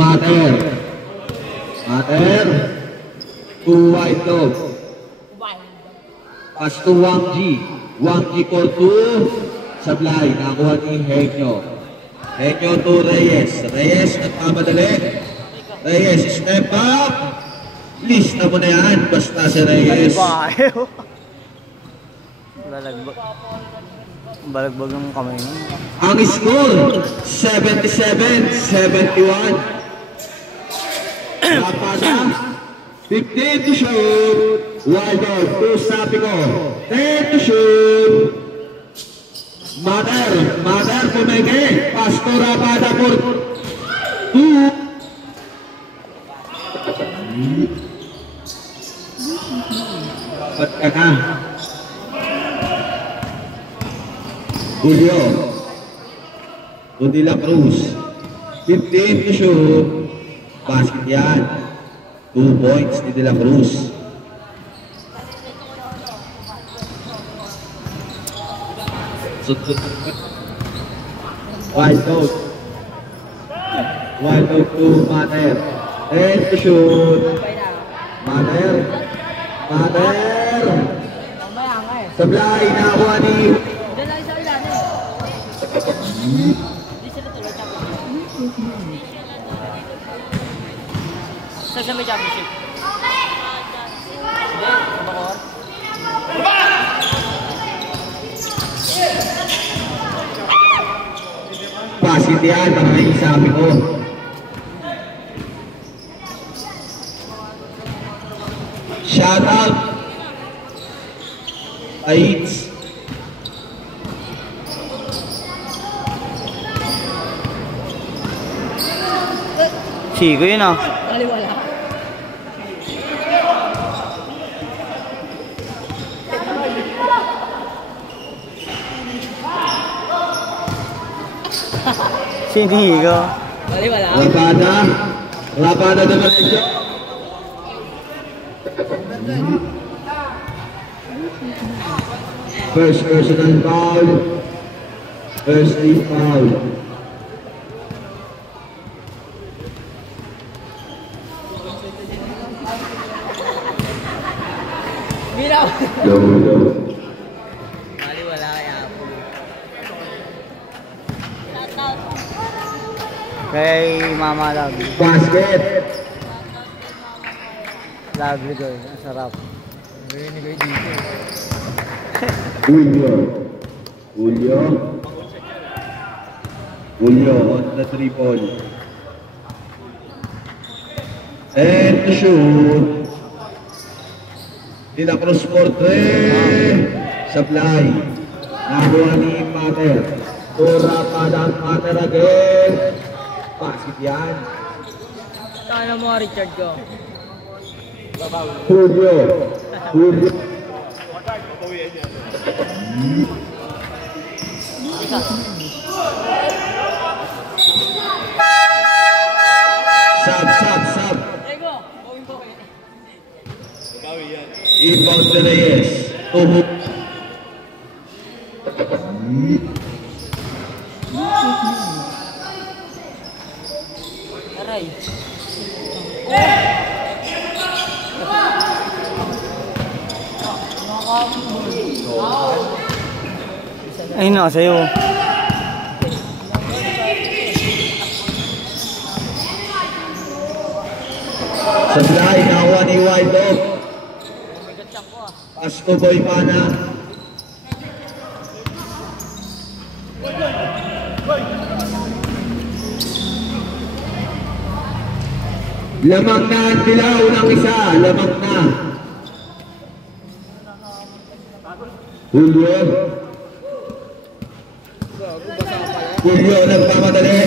Mater. Mater. 2 wide dog. Pass to Wang Ji. Wang Ji for 2. Sablay. Nakuha ni Henyo. Henyo to Reyes. Reyes nagmamadali. Reyes step up. Lista mo na yan. Basta si Reyes. Balagbag ng kamay nun. Ang score, 77-71. Lapada, 15 to shoot. Wild out, 2 sabi ko. 10 to shoot. Mater pumege. Pastor Lapada for 2. Ba't ka na? Julio De La Cruz 15 to shoot. Basket yan. 2 points ni De La Cruz. Wild out to Mater. 10 to shoot. Mater Sablay. Nakuha ni Sa may championship. Basket yan, parang yung sabi ko. Shout out Aids. Sigo yun ah. Kaliwala. Sinigo. Kaliwala. Lapada naman ito. First personal foul. First team foul. Biraw. Kaliwala kaya po. Kay Mama Lovely. Basket. Lovely girl. Ang sarap. Nagay dito. Julio on the 3 ball. And to shoot. De La Cruz for 3. Supply. Nakuha ni Mater. Tura pada Mater again. Basket yan. Sana mo Richard ko. Julio. Sub. Inbound de Reyes. Aray. Ayun na, sa'yo. Sablay, nakuha ni Wild Dog. Pasko Boy Pana. Lamang na ang dilaw ng isa. Lamang na. Julio nagpamadali.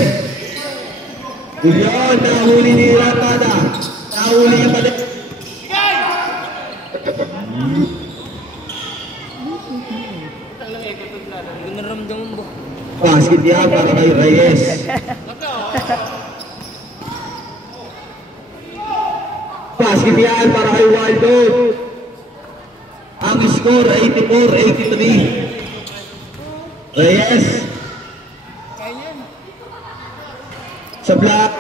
Julio, nahuli ni Lapada. Nahuli niya pala. Basket yan para kay Reyes. Basket yan para kay Waldo. Ang score 84-83. Reyes. Sa block.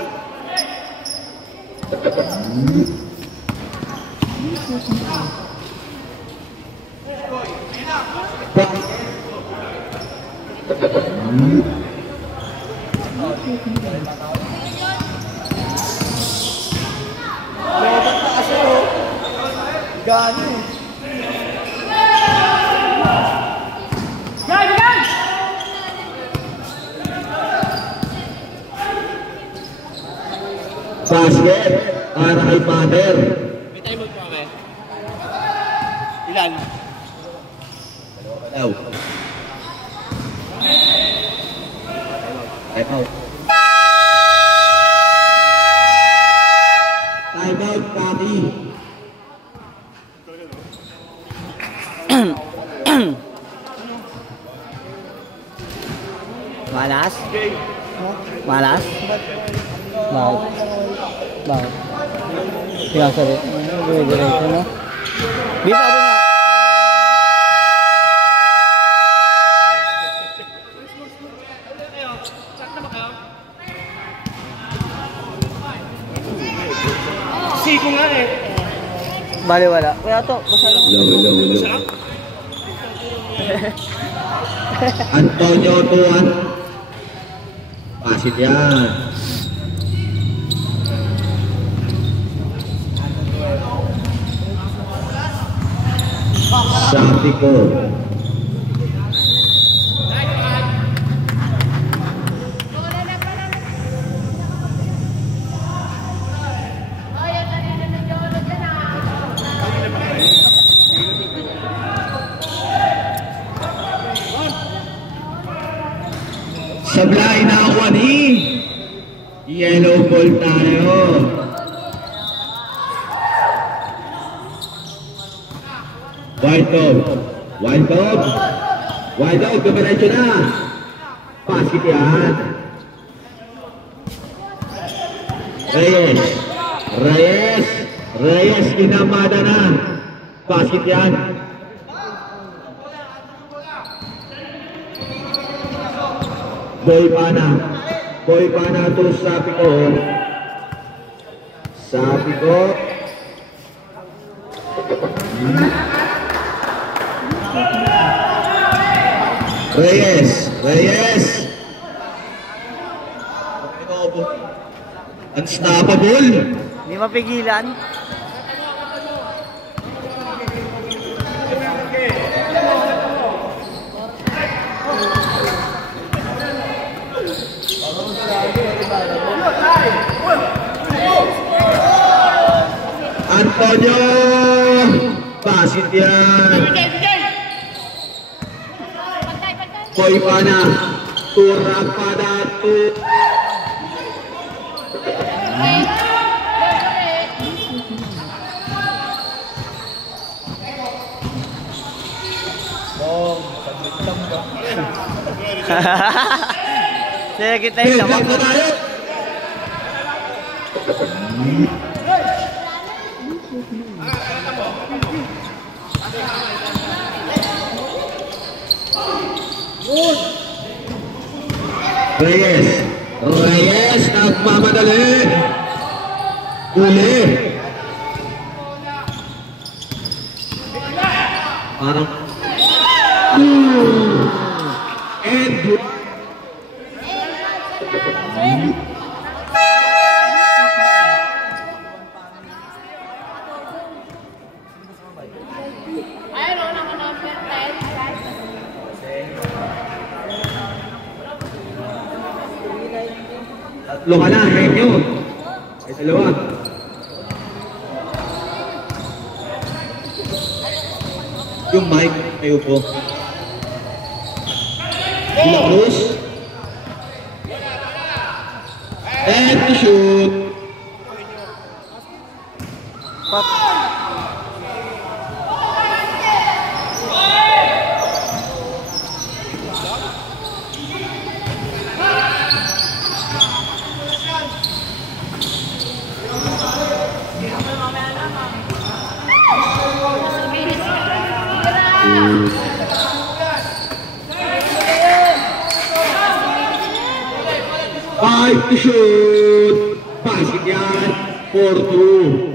Basket para kay Pater. May time out pa kami. Ilan? Daw. Time out. Time out, Paki. Malas? Malas? Bakit? Bakit? Sinasabi. Diretso no? Di pa rin nga. Siko nga eh. Bali wala. Kaya to, basta lang. Low. Antonio Tuan. Pasit yan. Sabi ko. Sablay na ako ni yellow ball tayo. Wild dog, dumiretso na. Basket yan. Reyes, kinamada na. Basket yan. Boy pana to sabi ko. Reyes. Unstoppable. Hindi mapigilan. Antonio, basit yan. Boy pana, turap pada tu. Sige, kita yung Hey, lamang. tayo. Reyes, nagmamadali. Uli. Parang and tatlo ka na, Henyo. Ay, dalawa. Yung mic, kayo po. Sila Cruz. And to shoot. Five to shoot. Basket yan. 4-2.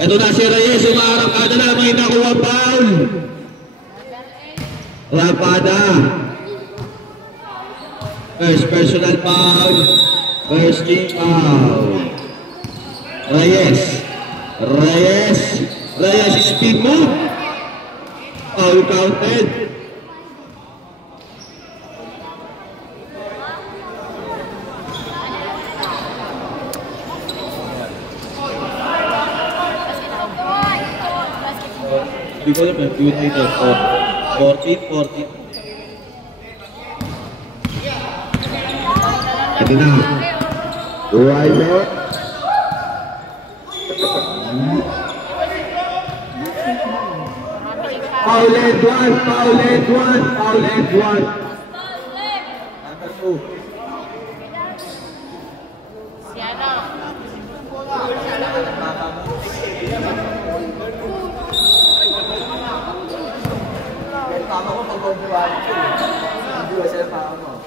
Ito na si Reyes, umarang kada na, may nakuha foul. Rapada. First personal foul. First team foul. Reyes. Reyes speed move. Foul counted. Hindi ko alam yung United 14. Ito na. Driver. Foul and one. Number 2. Mama ko pag-buwan ko. Hindi ko siya mama mo.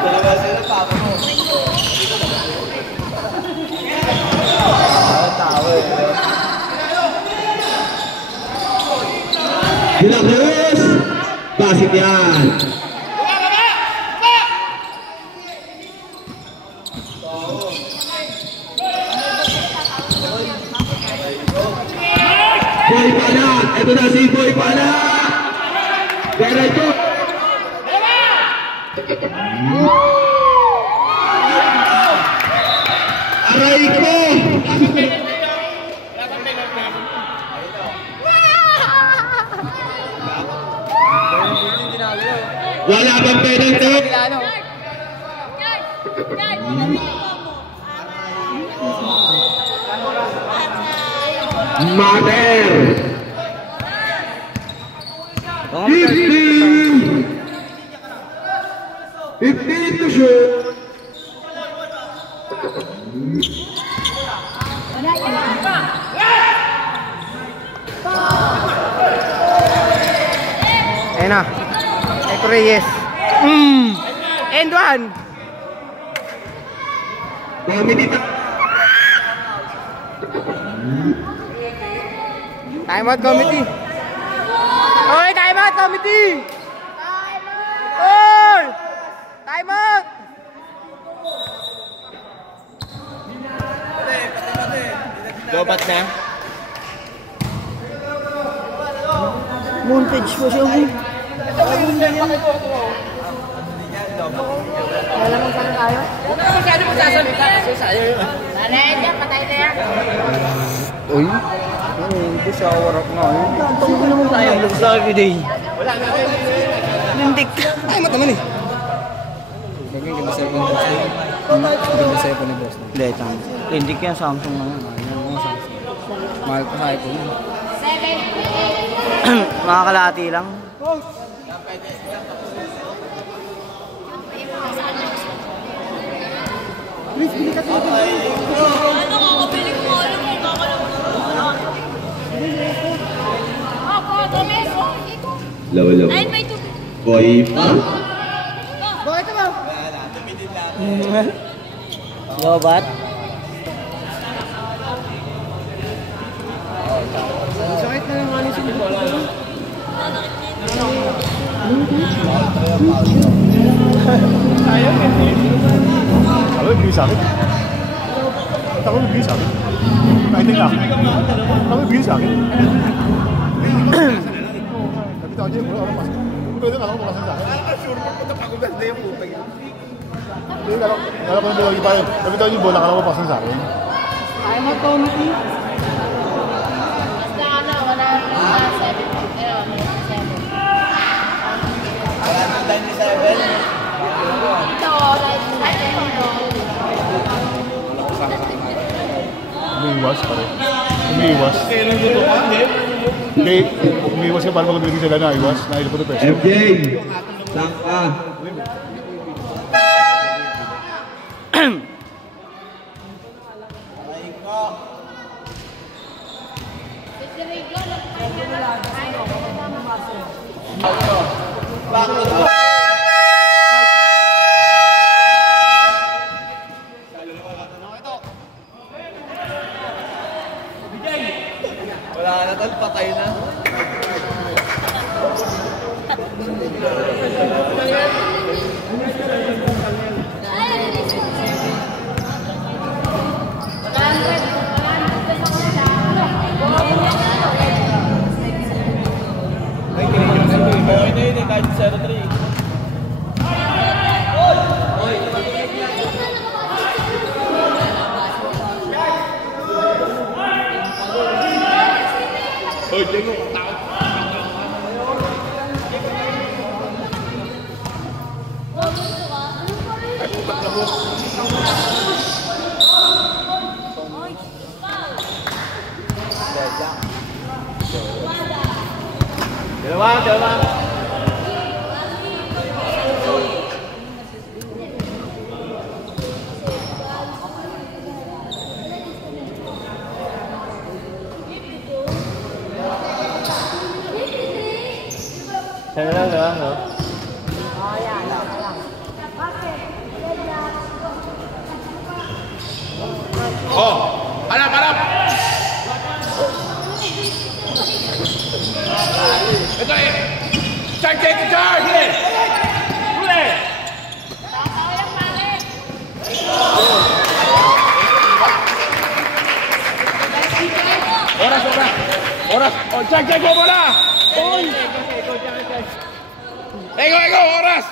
Talaga sila papa mo. Tawa eh. Hilakos! Basit yan! Boy Pala! Ito na si Boy Pala! Diretso! Aray ko! Wala bang penalty? Mater 15 to shoot. Ayun na. Eko Reyes. End one. Time out committee. Oy, time out committee. Oy! Time out. Lobat na. Montage mo siya. Alam mo saan tayo? Masyado mo sasalita kasi sa'yo yun. Yan, patay na yan. Uy. Hindi siya warap nga. Tungkol ko naman tayo. Lagsabi day. Wala na. Lindik. Ay, mat naman eh. Bagay, ganda sa'yo po ni boss. Ganda sa'yo po ni boss. Hindi, tama. Lindik yan, Samsung na yan. Mahal ko sa iPhone. Makakalati lang. Ano, kakabili ko alam mo, kakalaman. Ako, Tomeso. Law. Ayun, may tubig. Boy pa. Bakit ba? Lobat. Sakit na yung manis yung Ako bigay sa akin. Ako bigay sa akin. Nakiting lang. Ako bigay sa akin. Kapit ako dyan, wala mas. Pwede ka lang makasan sa akin. Hindi, kala ko nang bilagi tayo. Kapit ako dyan, bola ka lang makasan sa akin. Ay, matomiti. Basta ano, wala 7. Ito, right Umiiwas pare. Umiiwas. Hindi, umiiwas ka para magkabigay sila na iwas. Nahilo ko ito peso. MJ. Sangka. Dalawa. Dalawa. Oh, harap. Ito eh. Charge! Huli! Oras! Oh, charge mo muna! Oy! Ego! Oras!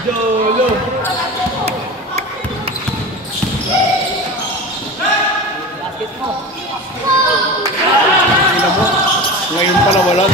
Jolo! Ngayon pala wala.